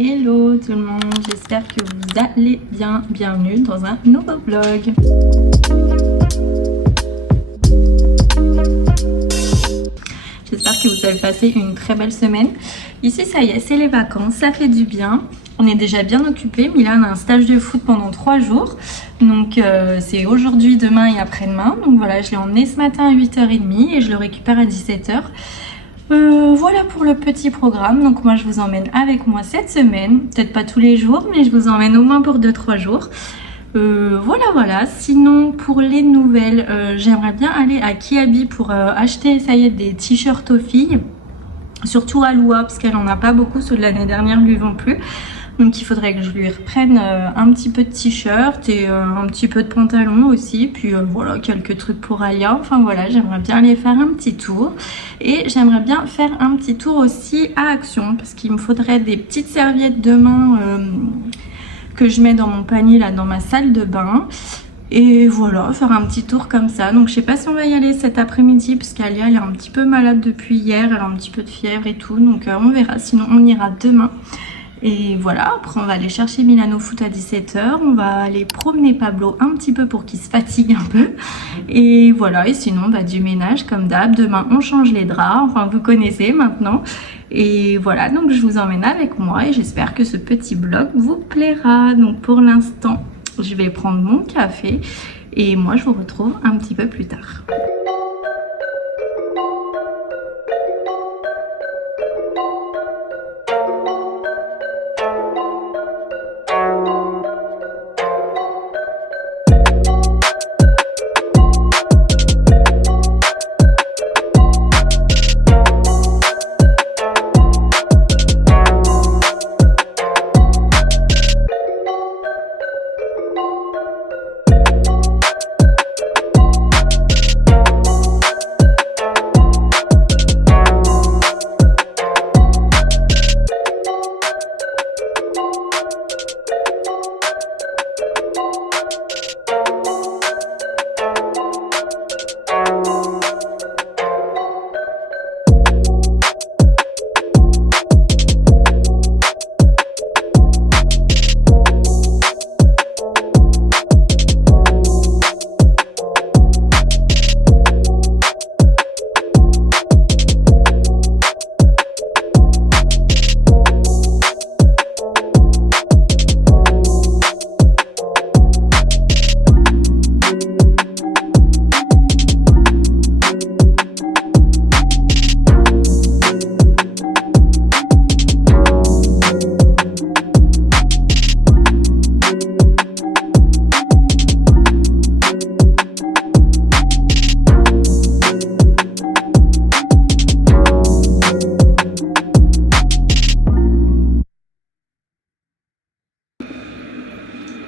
Hello tout le monde, j'espère que vous allez bien. Bienvenue dans un nouveau vlog. J'espère que vous avez passé une très belle semaine. Ici ça y est, c'est les vacances, ça fait du bien. On est déjà bien occupé. Milan a un stage de foot pendant 3 jours. Donc c'est aujourd'hui, demain et après-demain. Donc voilà, je l'ai emmené ce matin à 8h30 et je le récupère à 17h. Voilà pour le petit programme. Donc moi je vous emmène avec moi cette semaine. Peut-être pas tous les jours, mais je vous emmène au moins pour 2-3 jours. Voilà. Sinon pour les nouvelles, j'aimerais bien aller à Kiabi pour acheter, ça y est, des t-shirts aux filles. Surtout à Loua, parce qu'elle en a pas beaucoup, ceux de l'année dernière lui vont plus. Donc il faudrait que je lui reprenne un petit peu de t-shirt et un petit peu de pantalon aussi. Puis voilà, quelques trucs pour Alia. Enfin voilà, j'aimerais bien aller faire un petit tour. Et j'aimerais bien faire un petit tour aussi à Action. Parce qu'il me faudrait des petites serviettes de main que je mets dans mon panier là dans ma salle de bain. Et voilà, faire un petit tour comme ça. Donc je sais pas si on va y aller cet après-midi parce qu'Alia elle est un petit peu malade depuis hier. Elle a un petit peu de fièvre et tout. Donc on verra, sinon on ira demain. Et voilà, après on va aller chercher Milan au foot à 17h, on va aller promener Pablo un petit peu pour qu'il se fatigue un peu. Et voilà, et sinon bah, du ménage comme d'hab, demain on change les draps, enfin vous connaissez maintenant. Et voilà, donc je vous emmène avec moi et j'espère que ce petit vlog vous plaira. Donc pour l'instant, je vais prendre mon café et moi je vous retrouve un petit peu plus tard.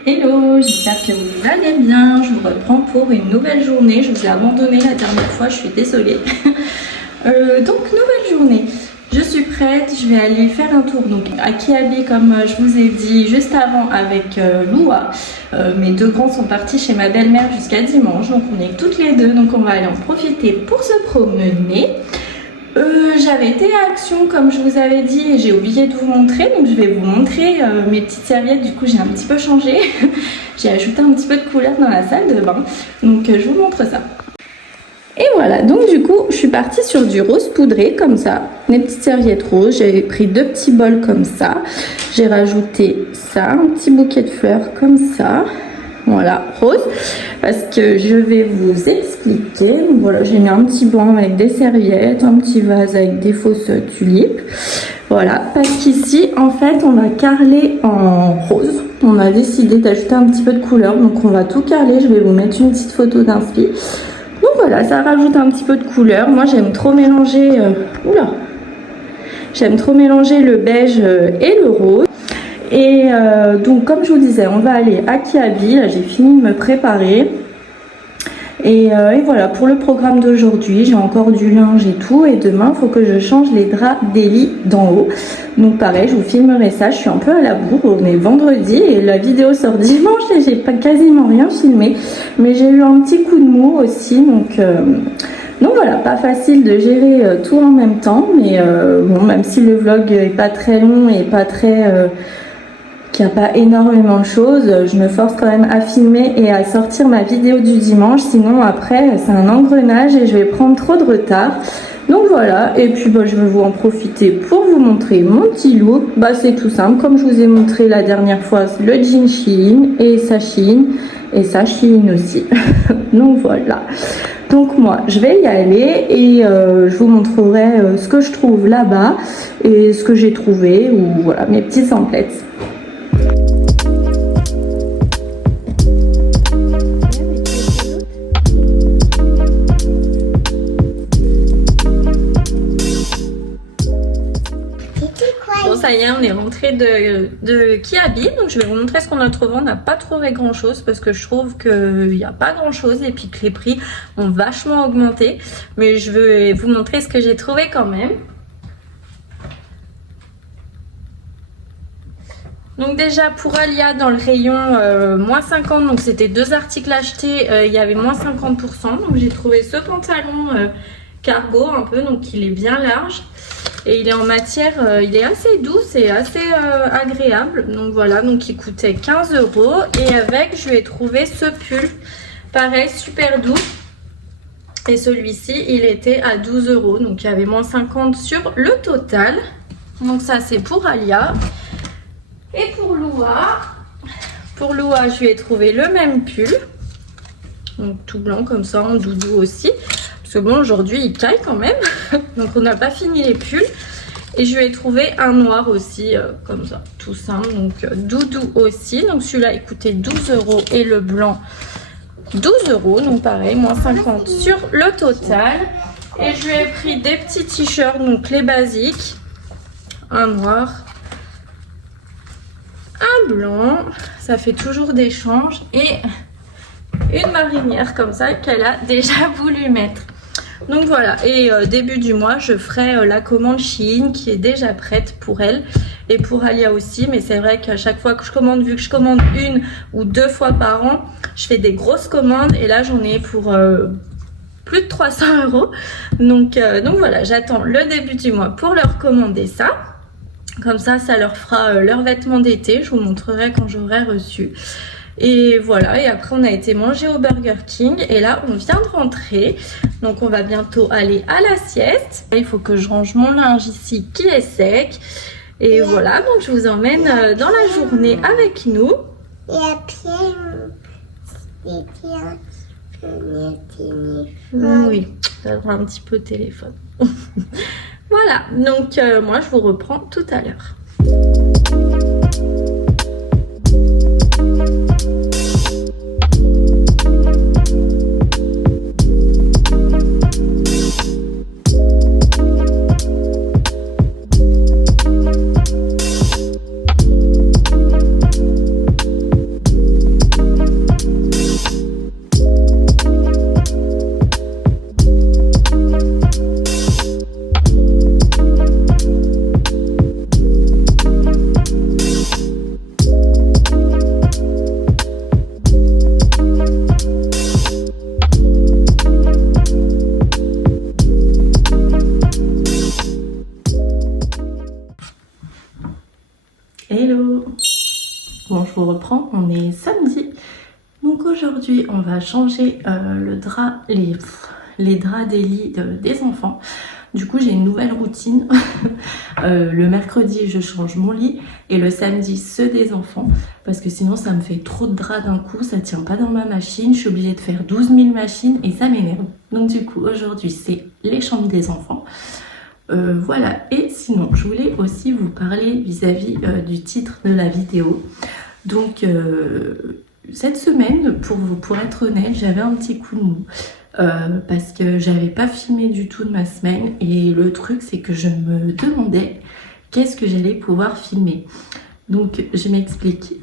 Hello, j'espère que vous allez bien. Je vous reprends pour une nouvelle journée. Je vous ai abandonné la dernière fois, je suis désolée. Donc nouvelle journée. Je suis prête, je vais aller faire un tour donc à Kiabi comme je vous ai dit juste avant avec Loua. Mes 2 grands sont partis chez ma belle-mère jusqu'à dimanche, donc on est toutes les 2, donc on va aller en profiter pour se promener. J'avais été à Action comme je vous avais dit et j'ai oublié de vous montrer, donc je vais vous montrer mes petites serviettes. Du coup j'ai un petit peu changé, j'ai ajouté un petit peu de couleur dans la salle de bain, donc je vous montre ça. Et voilà, donc du coup je suis partie sur du rose poudré comme ça, mes petites serviettes roses. J'avais pris 2 petits bols comme ça, j'ai rajouté ça, un petit bouquet de fleurs comme ça. Voilà, rose, parce que je vais vous expliquer. Donc voilà, j'ai mis un petit banc avec des serviettes, un petit vase avec des fausses tulipes. Voilà, parce qu'ici, en fait, on va carreler en rose. On a décidé d'ajouter un petit peu de couleur, donc on va tout carreler. Je vais vous mettre une petite photo d'inspi. Donc voilà, ça rajoute un petit peu de couleur. Moi, j'aime trop mélanger... J'aime trop mélanger le beige et le rose. Et donc comme je vous disais, on va aller à Kiabi. Là j'ai fini de me préparer. Et voilà pour le programme d'aujourd'hui. J'ai encore du linge et tout. Et demain il faut que je change les draps des lits d'en haut. Donc pareil, je vous filmerai ça. Je suis un peu à la bourre. On est vendredi et la vidéo sort dimanche et j'ai pas quasiment rien filmé. Mais j'ai eu un petit coup de mou aussi. Donc Donc voilà, pas facile de gérer tout en même temps, mais bon, même si le vlog est pas très long et pas très... qu'il n'y a pas énormément de choses, je me force quand même à filmer et à sortir ma vidéo du dimanche, sinon après c'est un engrenage et je vais prendre trop de retard. Donc voilà, et puis je vais vous en profiter pour vous montrer mon petit look. C'est tout simple, comme je vous ai montré la dernière fois, le jean Shein et sa Shein aussi. Donc voilà. Donc moi, je vais y aller et je vous montrerai ce que je trouve là-bas et ce que j'ai trouvé, ou voilà, mes petits emplettes. Bon, ça y est, on est rentré de Kiabi, donc je vais vous montrer ce qu'on a trouvé. On n'a pas trouvé grand chose parce que je trouve qu'il n'y a pas grand chose et puis que les prix ont vachement augmenté, mais je vais vous montrer ce que j'ai trouvé quand même. Donc déjà pour Alia dans le rayon moins 50, donc c'était 2 articles achetés, il y avait moins 50%. Donc j'ai trouvé ce pantalon cargo un peu, donc il est bien large. Et il est en matière, il est assez doux, c'est assez agréable. Donc voilà, donc il coûtait 15 €. Et avec, je lui ai trouvé ce pull, pareil, super doux. Et celui-ci, il était à 12 €. Donc il y avait moins 50 sur le total. Donc ça, c'est pour Alia. Et pour Loua, je lui ai trouvé le même pull. Donc tout blanc comme ça, en doudou aussi. Parce que bon, aujourd'hui, il caille quand même. Donc, on n'a pas fini les pulls. Et je lui ai trouvé un noir aussi, comme ça, tout simple. Donc, doudou aussi. Donc, celui-là, il coûtait 12 € et le blanc, 12 €. Donc, pareil, moins 50 sur le total. Et je lui ai pris des petits t-shirts, donc les basiques. Un noir, un blanc. Ça fait toujours des changes. Et une marinière comme ça qu'elle a déjà voulu mettre. Donc voilà, et début du mois, je ferai la commande Shein qui est déjà prête pour elle et pour Alia aussi. Mais c'est vrai qu'à chaque fois que je commande, vu que je commande 1 ou 2 fois par an, je fais des grosses commandes et là j'en ai pour plus de 300 €. Donc voilà, j'attends le début du mois pour leur commander ça. Comme ça leur fera leurs vêtements d'été. Je vous montrerai quand j'aurai reçu. Et voilà, et après on a été manger au Burger King et là on vient de rentrer, donc on va bientôt aller à la sieste. Il faut que je range mon linge ici qui est sec et voilà, donc je vous emmène dans la journée avec nous. Et après, oui, ça aura un petit peu de téléphone. Voilà, donc moi je vous reprends tout à l'heure. Hello! Bon, je vous reprends, on est samedi. Donc aujourd'hui, on va changer le drap, les draps des lits des enfants. Du coup, j'ai une nouvelle routine. Le mercredi, je change mon lit et le samedi, ceux des enfants. Parce que sinon, ça me fait trop de draps d'un coup, ça tient pas dans ma machine. Je suis obligée de faire 12 000 machines et ça m'énerve. Donc du coup, aujourd'hui, c'est les chambres des enfants. Voilà, et sinon je voulais aussi vous parler vis-à-vis du titre de la vidéo. Donc cette semaine, pour être honnête, j'avais un petit coup de mou parce que j'avais pas filmé du tout de ma semaine et le truc c'est que je me demandais qu'est-ce que j'allais pouvoir filmer. Donc je m'explique,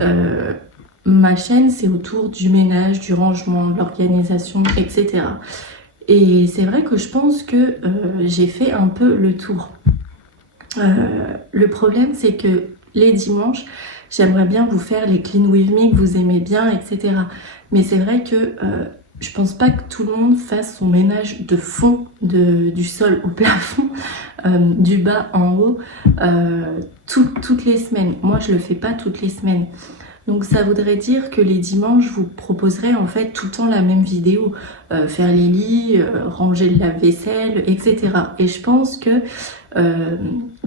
ma chaîne c'est autour du ménage, du rangement, de l'organisation, etc. Et c'est vrai que je pense que j'ai fait un peu le tour. Le problème, c'est que les dimanches, j'aimerais bien vous faire les clean with me que vous aimez bien, etc. Mais c'est vrai que je pense pas que tout le monde fasse son ménage de fond, du sol au plafond, du bas en haut, toutes les semaines. Moi, je le fais pas toutes les semaines. Donc ça voudrait dire que les dimanches, je vous proposerai en fait tout le temps la même vidéo. Faire les lits, ranger le lave-vaisselle, etc. Et je pense que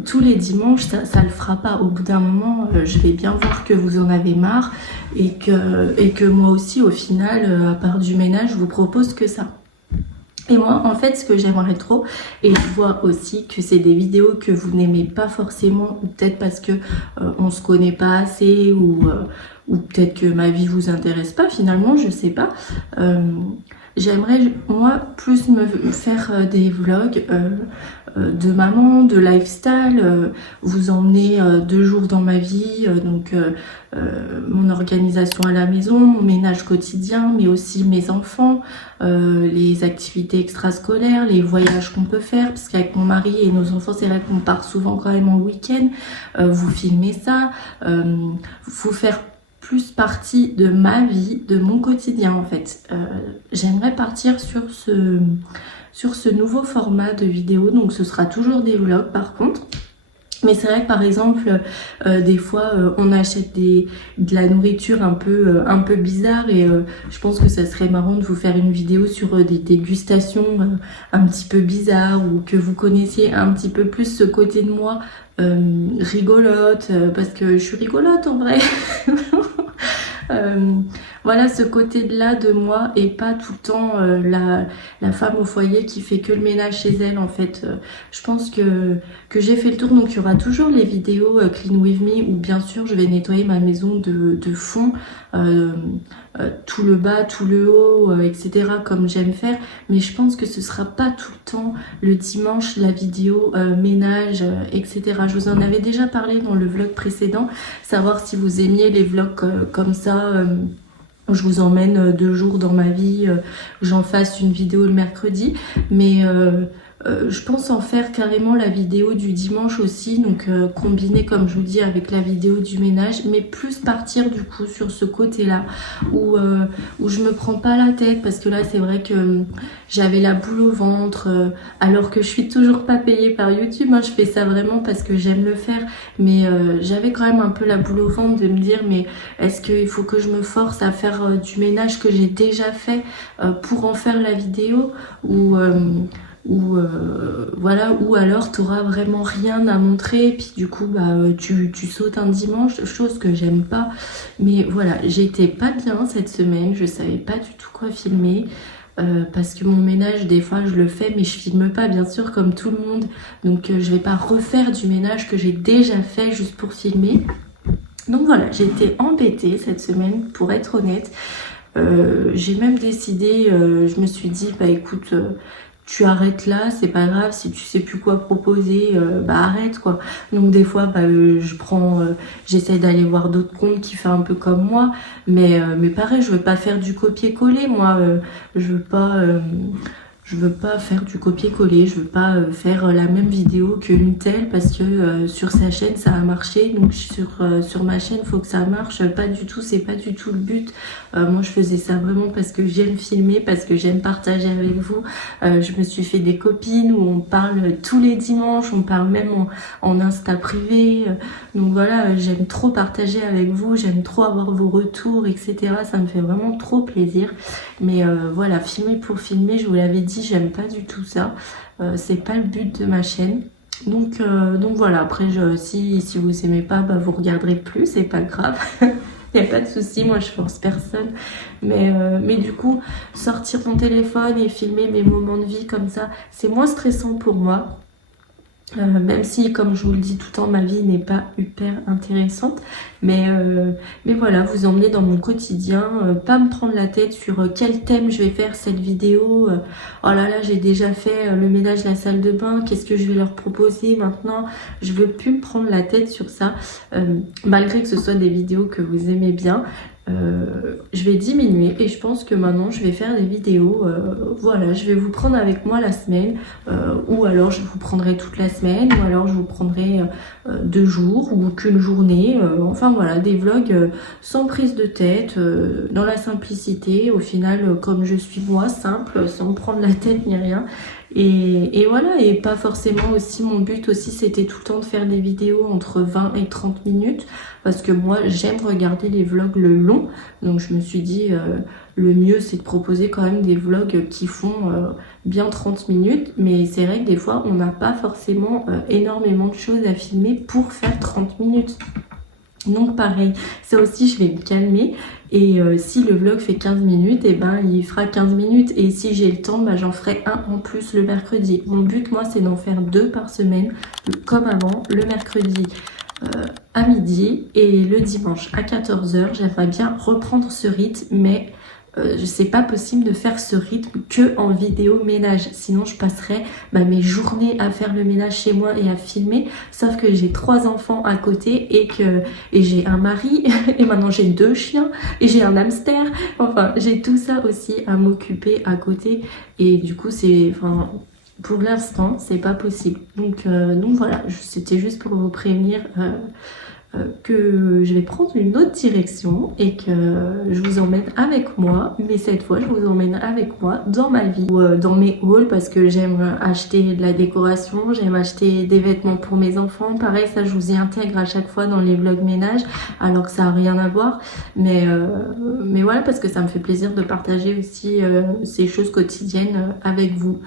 tous les dimanches, ça le fera pas. Au bout d'un moment, je vais bien voir que vous en avez marre et que moi aussi, au final, à part du ménage, je vous propose que ça. Et moi, en fait, ce que j'aimerais trop, et je vois aussi que c'est des vidéos que vous n'aimez pas forcément, ou peut-être parce que on se connaît pas assez, ou peut-être que ma vie vous intéresse pas, finalement, je sais pas. J'aimerais, moi, plus me faire des vlogs de maman, de lifestyle, vous emmener 2 jours dans ma vie, donc mon organisation à la maison, mon ménage quotidien, mais aussi mes enfants, les activités extrascolaires, les voyages qu'on peut faire, parce qu'avec mon mari et nos enfants, c'est vrai qu'on part souvent quand même en week-end, vous filmez ça, vous faire plus partie de ma vie, de mon quotidien en fait. J'aimerais partir sur ce nouveau format de vidéo, donc ce sera toujours des vlogs par contre. Mais c'est vrai que par exemple, des fois, on achète de la nourriture un peu bizarre et je pense que ça serait marrant de vous faire une vidéo sur des dégustations un petit peu bizarres ou que vous connaissiez un petit peu plus ce côté de moi rigolote, parce que je suis rigolote en vrai. Voilà, ce côté de là de moi et pas tout le temps la femme au foyer qui fait que le ménage chez elle en fait. Je pense que j'ai fait le tour, donc il y aura toujours les vidéos Clean With Me où bien sûr je vais nettoyer ma maison de fond, tout le bas, tout le haut, etc. comme j'aime faire, mais je pense que ce sera pas tout le temps le dimanche la vidéo ménage, etc. Je vous en avais déjà parlé dans le vlog précédent, savoir si vous aimiez les vlogs comme ça, où je vous emmène 2 jours dans ma vie, j'en fasse une vidéo le mercredi, mais je pense en faire carrément la vidéo du dimanche aussi, donc combiner comme je vous dis avec la vidéo du ménage, mais plus partir du coup sur ce côté là où je me prends pas la tête, parce que là c'est vrai que j'avais la boule au ventre, alors que je suis toujours pas payée par YouTube, hein, je fais ça vraiment parce que j'aime le faire, mais j'avais quand même un peu la boule au ventre de me dire mais est-ce qu'il faut que je me force à faire du ménage que j'ai déjà fait pour en faire la vidéo, voilà, ou alors t'auras vraiment rien à montrer et puis du coup tu sautes un dimanche, chose que j'aime pas. Mais voilà, j'étais pas bien cette semaine, je savais pas du tout quoi filmer, parce que mon ménage des fois je le fais mais je filme pas bien sûr comme tout le monde, donc je vais pas refaire du ménage que j'ai déjà fait juste pour filmer. Donc voilà, j'étais embêtée cette semaine pour être honnête. J'ai même décidé, je me suis dit bah écoute, tu arrêtes là, c'est pas grave, si tu sais plus quoi proposer, bah arrête quoi. Donc des fois j'essaie d'aller voir d'autres comptes qui font un peu comme moi, mais pareil, je veux pas faire du copier-coller moi, je veux pas faire du copier-coller, je veux pas faire la même vidéo qu'une telle parce que sur sa chaîne ça a marché, donc sur ma chaîne faut que ça marche, pas du tout, c'est pas du tout le but. Moi je faisais ça vraiment parce que j'aime filmer, parce que j'aime partager avec vous. Je me suis fait des copines où on parle tous les dimanches, on parle même en Insta privé, donc voilà, j'aime trop partager avec vous, j'aime trop avoir vos retours, etc. Ça me fait vraiment trop plaisir. Mais voilà, filmer pour filmer, je vous l'avais dit, j'aime pas du tout ça. C'est pas le but de ma chaîne. Donc voilà, après si vous aimez pas, bah vous regarderez plus, c'est pas grave. Il n'y a pas de souci, moi je force personne. Mais du coup, sortir mon téléphone et filmer mes moments de vie comme ça, c'est moins stressant pour moi. Même si, comme je vous le dis tout le temps, ma vie n'est pas hyper intéressante, mais voilà, vous emmener dans mon quotidien, pas me prendre la tête sur quel thème je vais faire cette vidéo. Oh là là, j'ai déjà fait le ménage de la salle de bain, qu'est-ce que je vais leur proposer maintenant? Je veux plus me prendre la tête sur ça, malgré que ce soit des vidéos que vous aimez bien. je vais diminuer et je pense que maintenant je vais faire des vidéos, voilà, je vais vous prendre avec moi la semaine, ou alors je vous prendrai toute la semaine, ou alors je vous prendrai 2 jours ou qu'une journée, enfin voilà, des vlogs sans prise de tête, dans la simplicité, au final comme je suis moi, simple, sans prendre la tête ni rien. Et voilà, et pas forcément aussi, mon but aussi c'était tout le temps de faire des vidéos entre 20 et 30 minutes, parce que moi j'aime regarder les vlogs le long, donc je me suis dit le mieux c'est de proposer quand même des vlogs qui font bien 30 minutes, mais c'est vrai que des fois on n'a pas forcément énormément de choses à filmer pour faire 30 minutes. Donc pareil, ça aussi je vais me calmer, et si le vlog fait 15 minutes, et ben il fera 15 minutes, et si j'ai le temps, bah, j'en ferai un en plus le mercredi. Mon but moi c'est d'en faire 2 par semaine, comme avant, le mercredi à midi et le dimanche à 14 h. J'aimerais bien reprendre ce rythme, mais c'est pas possible de faire ce rythme que en vidéo ménage, sinon je passerais mes journées à faire le ménage chez moi et à filmer, sauf que j'ai 3 enfants à côté et j'ai un mari et maintenant j'ai 2 chiens et j'ai un hamster, enfin j'ai tout ça aussi à m'occuper à côté, et du coup c'est, enfin pour l'instant c'est pas possible, donc voilà, c'était juste pour vous prévenir que je vais prendre une autre direction et que je vous emmène avec moi, mais cette fois je vous emmène avec moi dans ma vie, ou dans mes hauls, parce que j'aime acheter de la décoration, j'aime acheter des vêtements pour mes enfants, pareil ça je vous y intègre à chaque fois dans les vlogs ménage alors que ça n'a rien à voir, mais voilà, parce que ça me fait plaisir de partager aussi ces choses quotidiennes avec vous.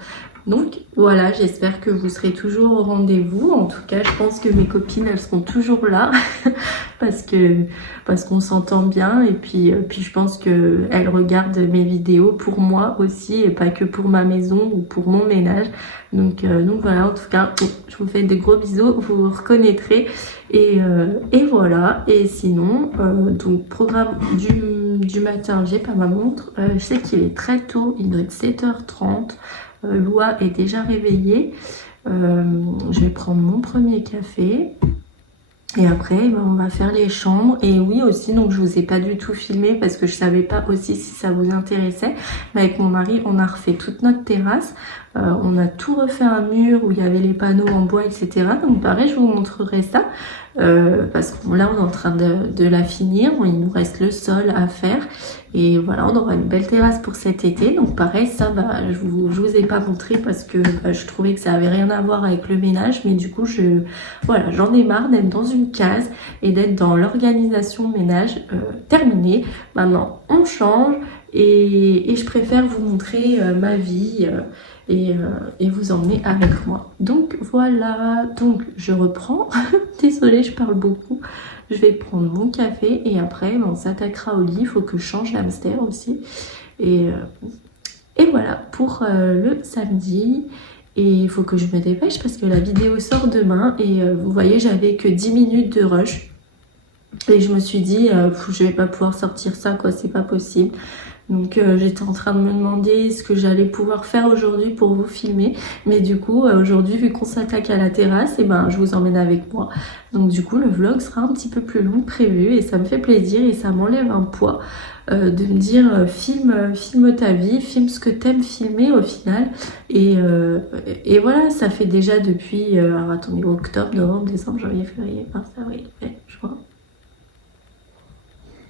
Donc voilà, j'espère que vous serez toujours au rendez-vous. En tout cas, je pense que mes copines, elles seront toujours là parce qu'on s'entend bien, et puis je pense qu'elles regardent mes vidéos pour moi aussi et pas que pour ma maison ou pour mon ménage. Donc voilà, en tout cas, je vous fais des gros bisous, vous vous reconnaîtrez, et voilà. Et sinon, donc programme du matin, j'ai pas ma montre, je sais qu'il est très tôt, il doit être 7 h 30. Loa est déjà réveillée. Je vais prendre mon premier café. Et après, on va faire les chambres. Et oui aussi, donc je vous ai pas du tout filmé parce que je savais pas aussi si ça vous intéressait. Mais avec mon mari, on a refait toute notre terrasse. On a tout refait un mur où il y avait les panneaux en bois, etc. Donc pareil, je vous montrerai ça. Parce que là, on est en train de la finir. Il nous reste le sol à faire. Et voilà, on aura une belle terrasse pour cet été. Donc pareil, ça, je vous ai pas montré parce que je trouvais que ça avait rien à voir avec le ménage. Mais du coup, voilà, j'en ai marre d'être dans une case et d'être dans l'organisation ménage terminée. Maintenant, on change, et je préfère vous montrer ma vie et vous emmener avec moi. Donc voilà, donc je reprends. Désolée, je parle beaucoup. Je vais prendre mon café et après on s'attaquera au lit. Il faut que je change l'hamster aussi. Et voilà pour le samedi. Et il faut que je me dépêche parce que la vidéo sort demain. Et vous voyez, j'avais que 10 minutes de rush. Et je me suis dit, je vais pas pouvoir sortir ça, quoi, c'est pas possible. Donc j'étais en train de me demander ce que j'allais pouvoir faire aujourd'hui pour vous filmer. Mais du coup, aujourd'hui, vu qu'on s'attaque à la terrasse, et je vous emmène avec moi. Donc du coup, le vlog sera un petit peu plus long que prévu et ça me fait plaisir et ça m'enlève un poids de me dire filme ta vie, filme ce que t'aimes filmer au final. Et voilà, ça fait déjà depuis, alors attendez, octobre, novembre, décembre, janvier, février, mars, avril, mai, juin.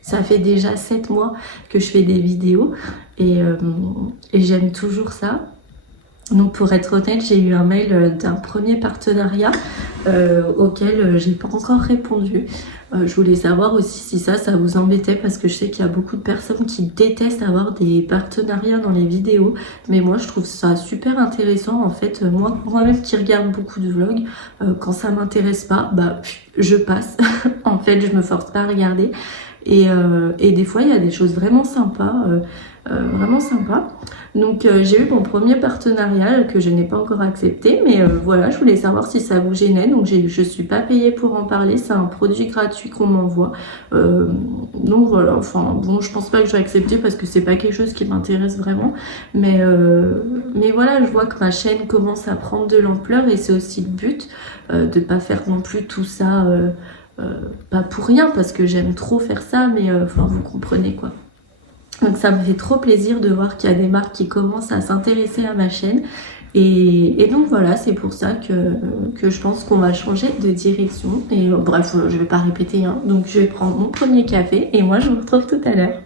Ça fait déjà 7 mois que je fais des vidéos et j'aime toujours ça. Donc pour être honnête, j'ai eu un mail d'un premier partenariat auquel j'ai pas encore répondu. Je voulais savoir aussi si ça vous embêtait parce que je sais qu'il y a beaucoup de personnes qui détestent avoir des partenariats dans les vidéos. Mais moi je trouve ça super intéressant en fait. Moi-même qui regarde beaucoup de vlogs, quand ça m'intéresse pas, je passe. En fait je me force pas à regarder. Et des fois il y a des choses vraiment sympas, donc j'ai eu mon premier partenariat que je n'ai pas encore accepté, mais voilà, je voulais savoir si ça vous gênait. Donc je suis pas payée pour en parler, c'est un produit gratuit qu'on m'envoie, donc voilà, enfin bon, je pense pas que je vais accepter parce que c'est pas quelque chose qui m'intéresse vraiment, mais voilà, je vois que ma chaîne commence à prendre de l'ampleur et c'est aussi le but, de pas faire non plus tout ça pas pour rien parce que j'aime trop faire ça, mais enfin vous comprenez quoi. Donc ça me fait trop plaisir de voir qu'il y a des marques qui commencent à s'intéresser à ma chaîne. Et donc voilà, c'est pour ça que je pense qu'on va changer de direction. Et bref, je vais pas répéter, hein. Donc je vais prendre mon premier café et moi je vous retrouve tout à l'heure.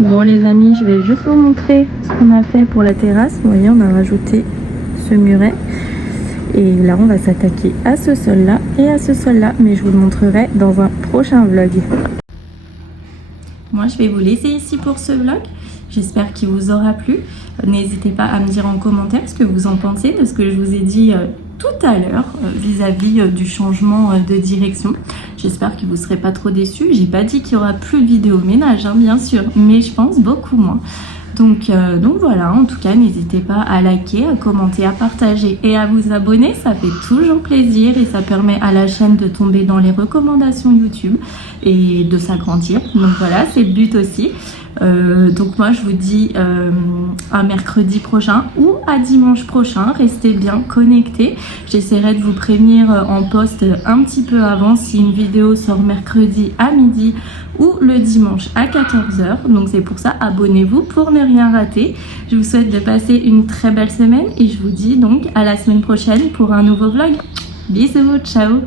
Bon les amis, je vais juste vous montrer ce qu'on a fait pour la terrasse. Vous voyez, on a rajouté ce muret. Et là, on va s'attaquer à ce sol-là et à ce sol-là. Mais je vous le montrerai dans un prochain vlog. Moi, je vais vous laisser ici pour ce vlog. J'espère qu'il vous aura plu. N'hésitez pas à me dire en commentaire ce que vous en pensez de ce que je vous ai dit tout à l'heure vis-à-vis du changement de direction. J'espère que vous ne serez pas trop déçus. J'ai pas dit qu'il y aura plus de vidéos ménage, hein, bien sûr, mais je pense beaucoup moins. Donc voilà, en tout cas, n'hésitez pas à liker, à commenter, à partager et à vous abonner. Ça fait toujours plaisir et ça permet à la chaîne de tomber dans les recommandations YouTube et de s'agrandir. Donc voilà, c'est le but aussi. Donc moi je vous dis à mercredi prochain ou à dimanche prochain. Restez bien connectés. J'essaierai de vous prévenir en post un petit peu avant si une vidéo sort mercredi à midi ou le dimanche à 14 h. Donc c'est pour ça, abonnez-vous pour ne rien rater. Je vous souhaite de passer une très belle semaine et je vous dis donc à la semaine prochaine pour un nouveau vlog. Bisous, ciao.